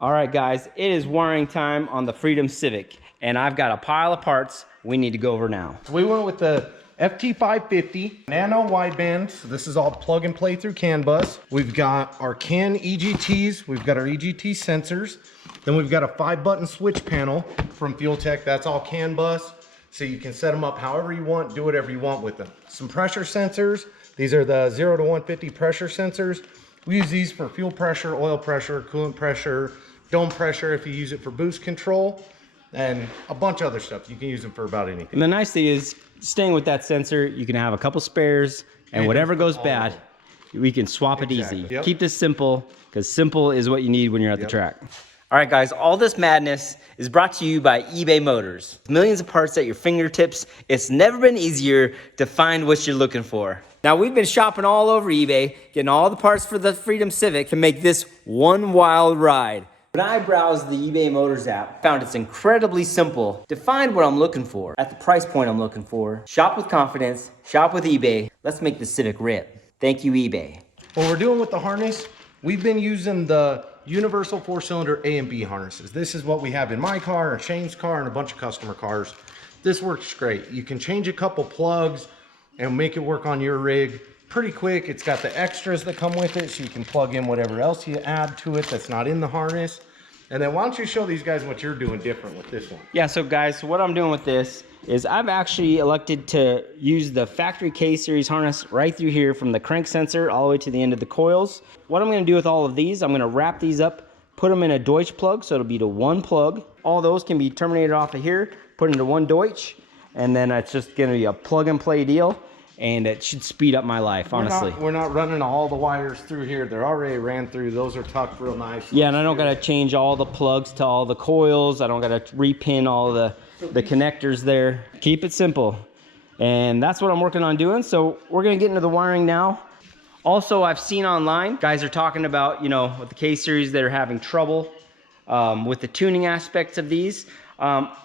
All right, guys, it is wiring time on the Freedom Civic, and I've got a pile of parts we need to go over now. So we went with the FT550 nano wideband. So this is all plug and play through CAN bus. We've got our CAN EGTs. We've got our EGT sensors. Then we've got a 5-button switch panel from FuelTech. That's all CAN bus. So you can set them up however you want, do whatever you want with them. Some pressure sensors. These are the 0 to 150 pressure sensors. We use these for fuel pressure, oil pressure, coolant pressure, dome pressure if you use it for boost control, and a bunch of other stuff. You can use them for about anything. And the nice thing is, staying with that sensor, you can have a couple spares, and whatever goes bad, we can swap it easy. Yep. Keep this simple, because simple is what you need when you're at the track. All right, guys, all this madness is brought to you by eBay Motors. Millions of parts at your fingertips. It's never been easier to find what you're looking for. Now, we've been shopping all over eBay, getting all the parts for the Freedom Civic to make this one wild ride. When I browsed the eBay Motors app, found it's incredibly simple to find what I'm looking for at the price point I'm looking for. Shop with confidence, shop with eBay. Let's make the Civic rip. Thank you, eBay. What we're doing with the harness, we've been using the universal 4-cylinder A and B harnesses. This is what we have in my car, and Shane's car, and a bunch of customer cars. This works great. You can change a couple plugs and make it work on your rig pretty quick. It's got the extras that come with it, so you can plug in whatever else you add to it that's not in the harness. And then why don't you show these guys what you're doing different with this one? Yeah, so guys, what I'm doing with this is I've actually elected to use the factory K-series harness right through here from the crank sensor all the way to the end of the coils. What I'm gonna do with all of these, I'm gonna wrap these up, put them in a Deutsch plug, so it'll be to one plug. All those can be terminated off of here, put into one Deutsch, and then it's just gonna be a plug and play deal. And it should speed up my life, honestly. We're not running all the wires through here. They're already ran through. Those are tucked real nice. Yeah, and I don't gotta change all the plugs to all the coils. I don't gotta repin all the connectors there. Keep it simple. And that's what I'm working on doing. So we're gonna get into the wiring now. Also, I've seen online, guys are talking about, you know, with the K-series, they're having trouble with the tuning aspects of these.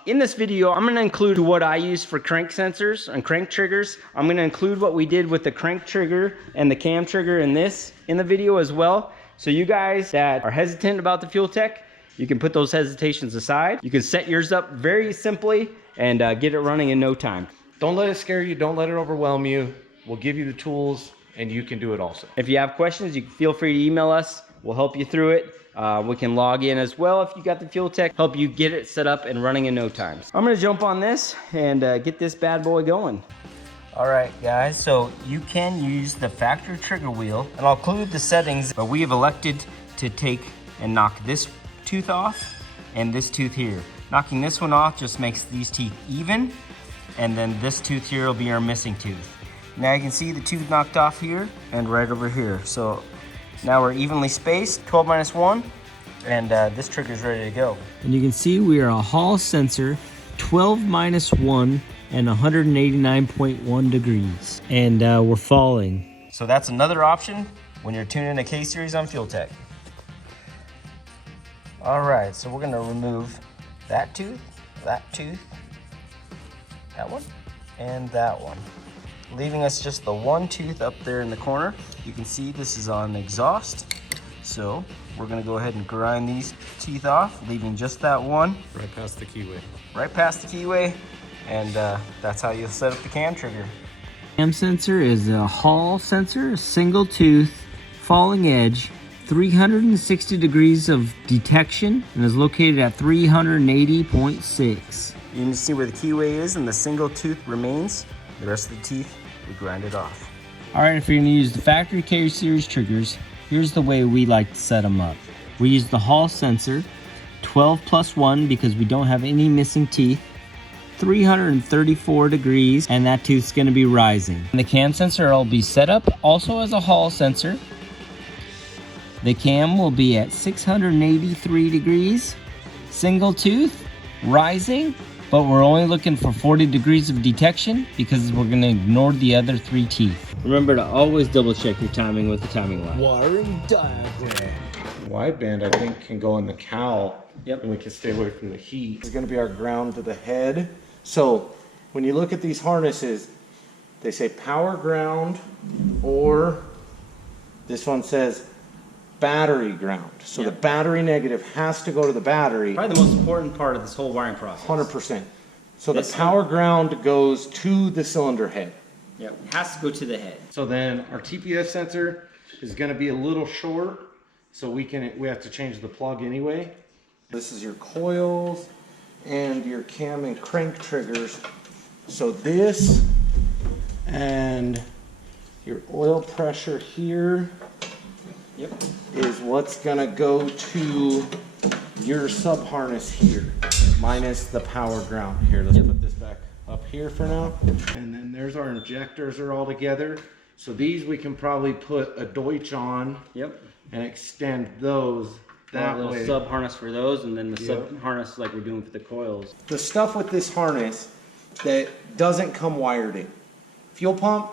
In this video, I'm going to include what I use for crank sensors and crank triggers. I'm going to include what we did with the crank trigger and the cam trigger in the video as well. So you guys that are hesitant about the FuelTech, you can put those hesitations aside. You can set yours up very simply and get it running in no time. Don't let it scare you. Don't let it overwhelm you. We'll give you the tools and you can do it also. If you have questions, you can feel free to email us. We'll help you through it. We can log in as well if you got the FuelTech, help you get it set up and running in no time. I'm gonna jump on this and get this bad boy going. All right, guys, so you can use the factory trigger wheel, and I'll include the settings, but we have elected to take and knock this tooth off and this tooth here. Knocking this one off just makes these teeth even, and then this tooth here will be our missing tooth. Now you can see the tooth knocked off here and right over here. So now we're evenly spaced, 12 minus 1, and this trigger is ready to go. And you can see we are a Hall sensor, 12 minus 1, and 189.1 degrees. And we're falling. So that's another option when you're tuning a K-series on FuelTech. All right, so we're gonna remove that tooth, that one, and that one, leaving us just the one tooth up there in the corner. You can see this is on exhaust. So we're gonna go ahead and grind these teeth off, leaving just that one. Right past the keyway. Right past the keyway, and that's how you'll set up the cam trigger. Cam sensor is a Hall sensor, single tooth, falling edge, 360 degrees of detection, and is located at 380.6. You can see where the keyway is and the single tooth remains. The rest of the teeth, we grind it off. All right, if you're gonna use the factory K-series triggers, here's the way we like to set them up. We use the Hall sensor, 12 plus 1 because we don't have any missing teeth, 334 degrees, and that tooth's gonna be rising. And the cam sensor will be set up also as a Hall sensor. The cam will be at 683 degrees, single tooth, rising, but we're only looking for 40 degrees of detection because we're gonna ignore the other 3 teeth. Remember to always double check your timing with the timing line. Wiring diagram. Wideband, I think, can go in the cowl. Yep. And we can stay away from the heat. It's gonna be our ground to the head. So when you look at these harnesses, they say power ground, or this one says battery ground. So the battery negative has to go to the battery. Probably the most important part of this whole wiring process. 100%. So the power ground goes to the cylinder head. Yeah, it has to go to the head. So then our TPS sensor is going to be a little short, so we have to change the plug anyway. This is your coils and your cam and crank triggers. So this and your oil pressure here is what's going to go to your sub harness here, minus the power ground. Here, let's put this back up here for now. And then there's our injectors are all together. So these we can probably put a Deutsch on and extend those that little way. Sub harness for those, and then the sub harness like we're doing for the coils. The stuff with this harness that doesn't come wired in: fuel pump,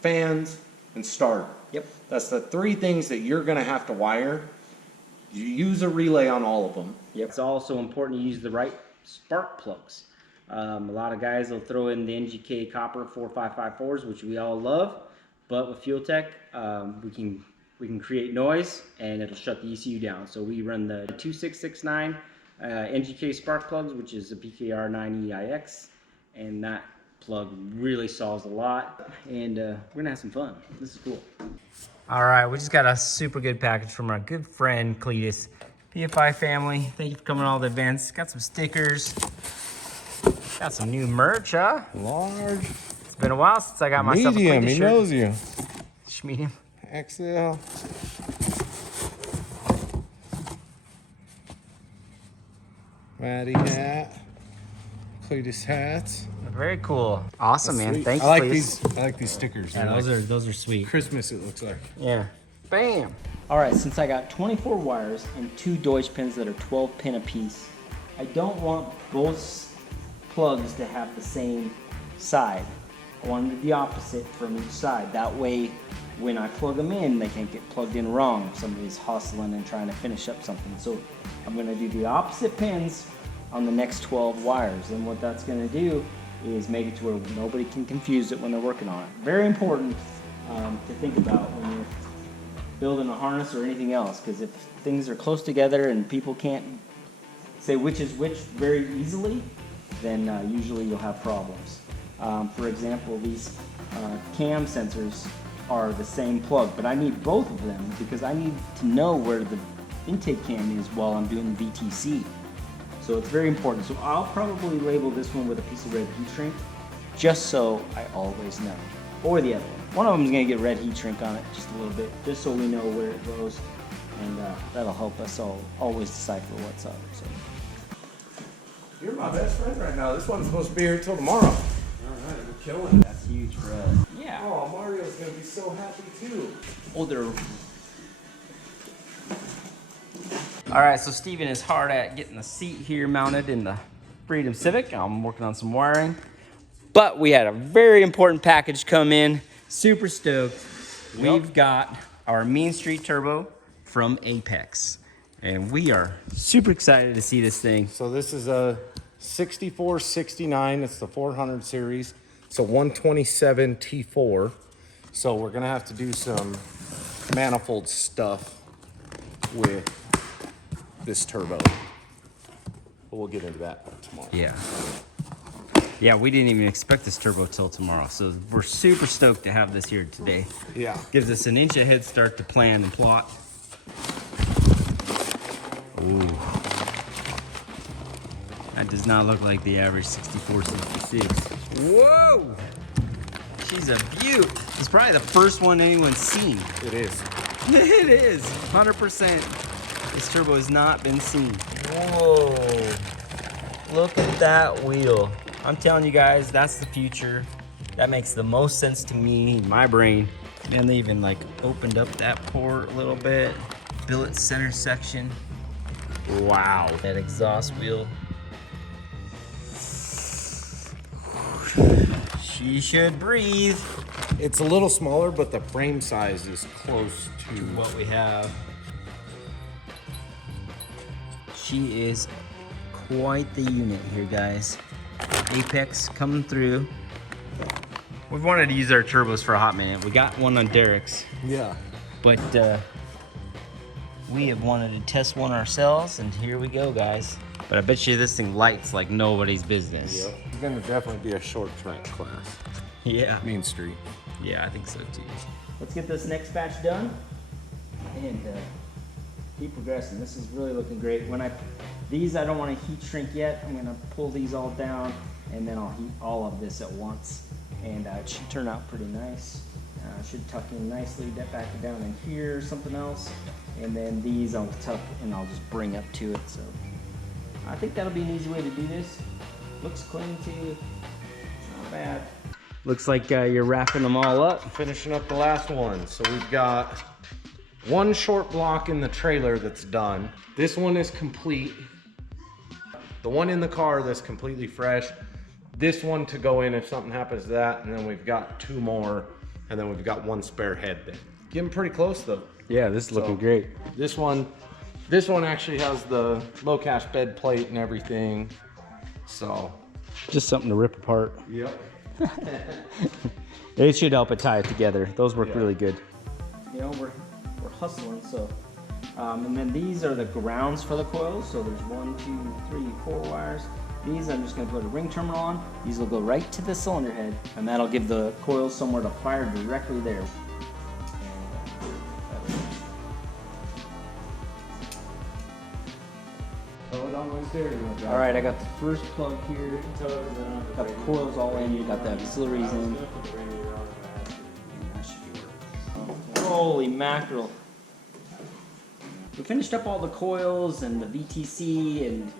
fans, and starter. That's the 3 things that you're going to have to wire. You use a relay on all of them. It's also important to use the right spark plugs. A lot of guys will throw in the NGK copper 4554s, which we all love, but with FuelTech, we can create noise and it'll shut the ECU down. So we run the 2669 NGK spark plugs, which is a PKR9EIX, and that plug really solves a lot. And we're gonna have some fun. This is cool. All right, we just got a super good package from our good friend Cletus, PFI family. Thank you for coming to all the events. Got some stickers. Got some new merch, huh? Large. It's been a while since I got myself a Medium, Cletus he shirt. knows you. Medium. XL. Matty hat. Cletus hats. Very cool. Awesome, man. Sweet. Thanks, I like Cletus. these. I like these stickers. Yeah, those are sweet. Christmas. It looks like. Yeah. Bam. All right, since I got 24 wires and 2 Deutsch pins that are 12 pin apiece, I don't want both plugs to have the same side. I wanted the opposite from each side. That way, when I plug them in, they can't get plugged in wrong if somebody's hustling and trying to finish up something. So I'm gonna do the opposite pins on the next 12 wires. And what that's gonna do is make it to where nobody can confuse it when they're working on it. Very important to think about when you're building a harness or anything else, because if things are close together and people can't say which is which very easily, then usually you'll have problems. For example, these cam sensors are the same plug, but I need both of them because I need to know where the intake cam is while I'm doing the VTC. So it's very important. So I'll probably label this one with a piece of red heat shrink, just so I always know. Or the other one. One of them is going to get red heat shrink on it just a little bit, just so we know where it goes, and that'll help us all always decipher what's up. So. You're my best friend right now. This one's supposed to be here until tomorrow. All right, we're killing it. That's huge for us. Yeah. Oh, Mario's gonna be so happy too. Oh, they're. All right, so Steven is hard at getting the seat here mounted in the Freedom Civic. I'm working on some wiring. But we had a very important package come in. Super stoked. We've got our Mean Street Turbo from Apex. And we are super excited to see this thing. So this is a 6469. It's the 400 series. It's a 127 T4. So we're gonna have to do some manifold stuff with this turbo. But we'll get into that tomorrow. Yeah. Yeah, we didn't even expect this turbo till tomorrow. So we're super stoked to have this here today. Yeah. Gives us an inch of head start to plan and plot. Ooh. That does not look like the average 64, 66. Whoa! She's a beaut. It's probably the first one anyone's seen. It is. It is, 100%. This turbo has not been seen. Whoa. Look at that wheel. I'm telling you guys, that's the future. That makes the most sense to me, my brain. And they even like opened up that port a little bit. Billet center section. Wow, that exhaust wheel. She should breathe. It's a little smaller, but the frame size is close to What we have. She is quite the unit here, guys. Apex coming through. We've wanted to use our turbos for a hot minute. We got one on Derek's, Yeah. but we have wanted to test one ourselves, and here we go, guys. But I bet you this thing lights like nobody's business. Yep. It's gonna definitely be a short track class. Yeah. Main Street. Yeah, I think so too. Let's get this next batch done and keep progressing. This is really looking great. These I don't want to heat shrink yet. I'm gonna pull these all down and then I'll heat all of this at once. And it should turn out pretty nice. Should tuck in nicely, back it down in here, something else. And then these I'll tuck and I'll just bring up to it. So I think that'll be an easy way to do this. Looks clean too, not bad. Looks like you're wrapping them all up. Finishing up the last one. So we've got one short block in the trailer that's done. This one is complete. The one in the car that's completely fresh. This one to go in if something happens to that. And then we've got 2 more. And then we've got 1 spare head there. Getting pretty close though. Yeah, this is looking great. This one actually has the low cash bed plate and everything. So Just something to rip apart. yep. It should help it tie it together. Those work Yeah. really good. You know, we're hustling, so. And then these are the grounds for the coils. So there's 1, 2, 3, 4 wires. These I'm just gonna put a ring terminal on. These will go right to the cylinder head, and that'll give the coils somewhere to fire directly there. All right, I got the first plug here. Got the coils all in. Got the auxiliaries in. That should be working. Holy mackerel! We finished up all the coils and the VTC and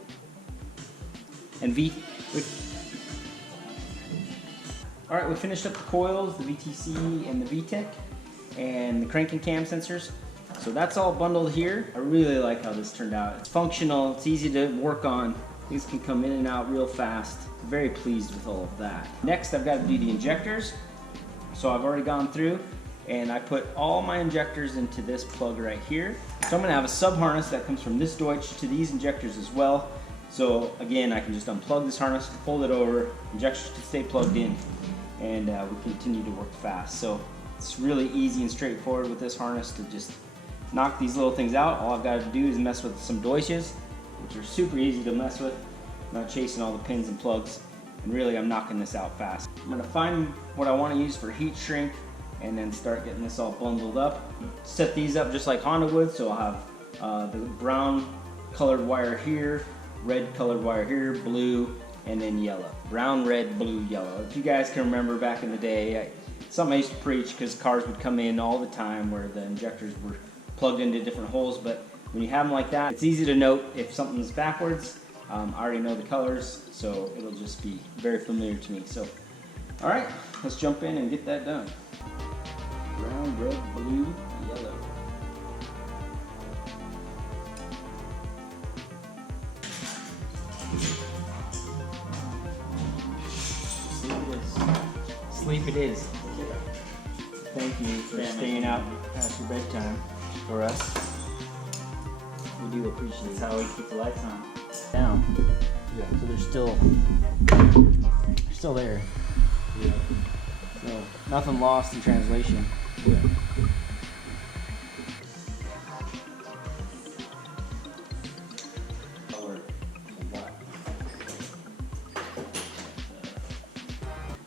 all right, we finished up the coils, the VTC and the VTech, and the crank and cam sensors. So that's all bundled here. I really like how this turned out. It's functional, it's easy to work on. These can come in and out real fast. Very pleased with all of that. Next, I've got to do the injectors. So I've already gone through and I put all my injectors into this plug right here. So I'm gonna have a sub harness that comes from this Deutsch to these injectors as well. So again, I can just unplug this harness, fold it over, injectors can stay plugged in, and we continue to work fast. So it's really easy and straightforward with this harness to just knock these little things out. All I've got to do is mess with some Deutsches, which are super easy to mess with. I'm not chasing all the pins and plugs, and really I'm knocking this out fast. I'm gonna find what I want to use for heat shrink and then start getting this all bundled up. Set these up just like Honda would, so I'll have the brown colored wire here, red colored wire here, blue, and then yellow. Brown, red, blue, yellow. If you guys can remember back in the day, something I used to preach because cars would come in all the time where the injectors were plugged into different holes, but when you have them like that, it's easy to note if something's backwards. I already know the colors, so it'll just be very familiar to me. So, all right, let's jump in and get that done. Brown, red, blue, yellow. Sleep it is. Thank you for staying out past your bedtime for us. We do appreciate it. That's how we keep the lights on. Down. Yeah. So they're still there. Yeah. So nothing lost in translation. Yeah.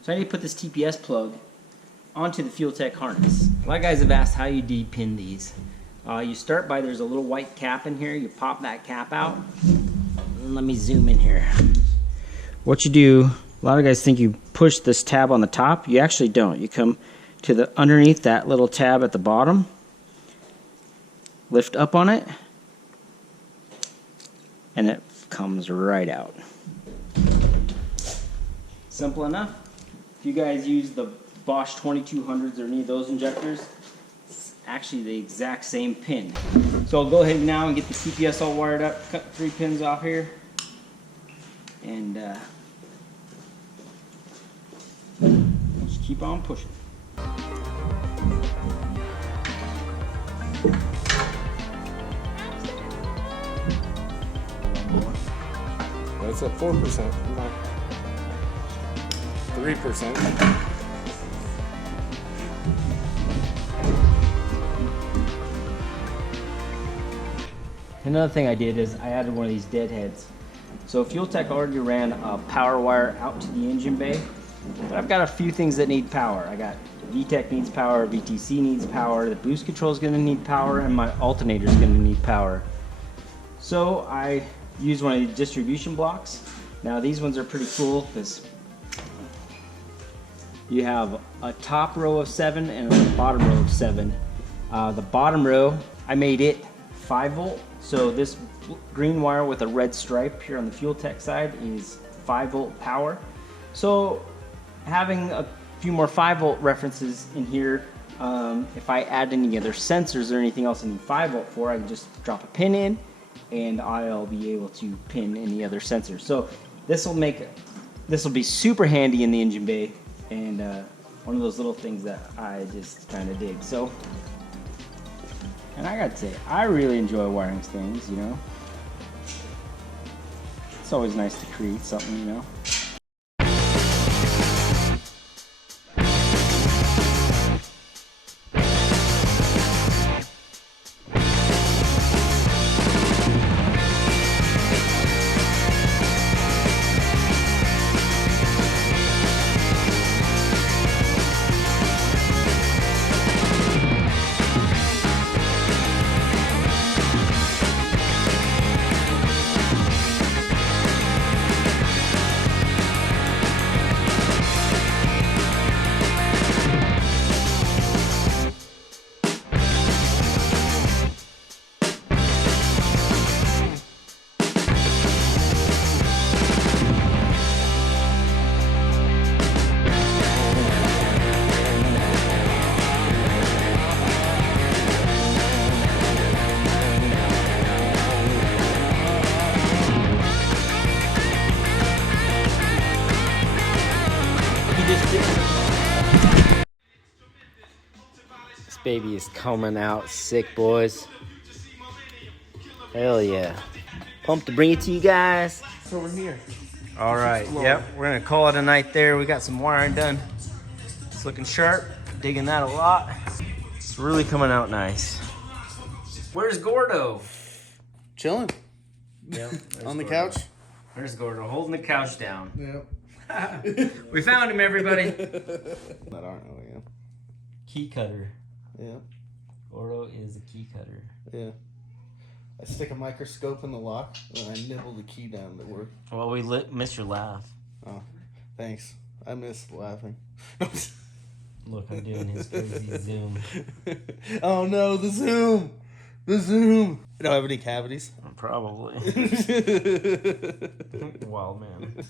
So I need to put this TPS plug onto the FuelTech harness. A lot of guys have asked how you de-pin these. You start by, there's a little white cap in here. You pop that cap out. Let me zoom in here. What you do, a lot of guys think you push this tab on the top. You actually don't. You come to the underneath that little tab at the bottom, lift up on it, and it comes right out. Simple enough. If you guys use the Bosch 2200s or any of those injectors, it's actually the exact same pin. So I'll go ahead now and get the TPS all wired up, cut 3 pins off here, and just keep on pushing. That's at 4%, not 3%. Another thing I did is I added one of these deadheads. So FuelTech already ran a power wire out to the engine bay, but I've got a few things that need power. I got VTEC needs power, VTC needs power, the boost control is going to need power, and my alternator is going to need power. So I used one of these distribution blocks. Now these ones are pretty cool because you have a top row of 7 and a bottom row of 7. The bottom row, I made it 5 volt. So this green wire with a red stripe here on the FuelTech side is 5 volt power. So having a few more 5 volt references in here, if I add any other sensors or anything else I need 5 volt for, I can just drop a pin in and I'll be able to pin any other sensors. So this will be super handy in the engine bay, and one of those little things that I just kind of dig. So, and I gotta say, I really enjoy wiring things, you know. It's always nice to create something, you know. This baby is coming out sick, boys. Hell yeah. Pumped to bring it to you guys. It's over here. All right, yep, we're gonna call it a night there. We got some wiring done. It's looking sharp, digging that a lot. It's really coming out nice. Where's Gordo? Chilling Yeah, on the couch. There's Gordo, holding the couch down. Yep. We found him, everybody. That aren't oh yeah. Key cutter. Yeah. Gordo is a key cutter. Yeah. I stick a microscope in the lock and I nibble the key down to work. Well, we missed your laugh. Oh, thanks. I miss laughing. Look, I'm doing his crazy zoom. Oh no, the zoom! The zoom! I don't have any cavities. Probably. Wild man.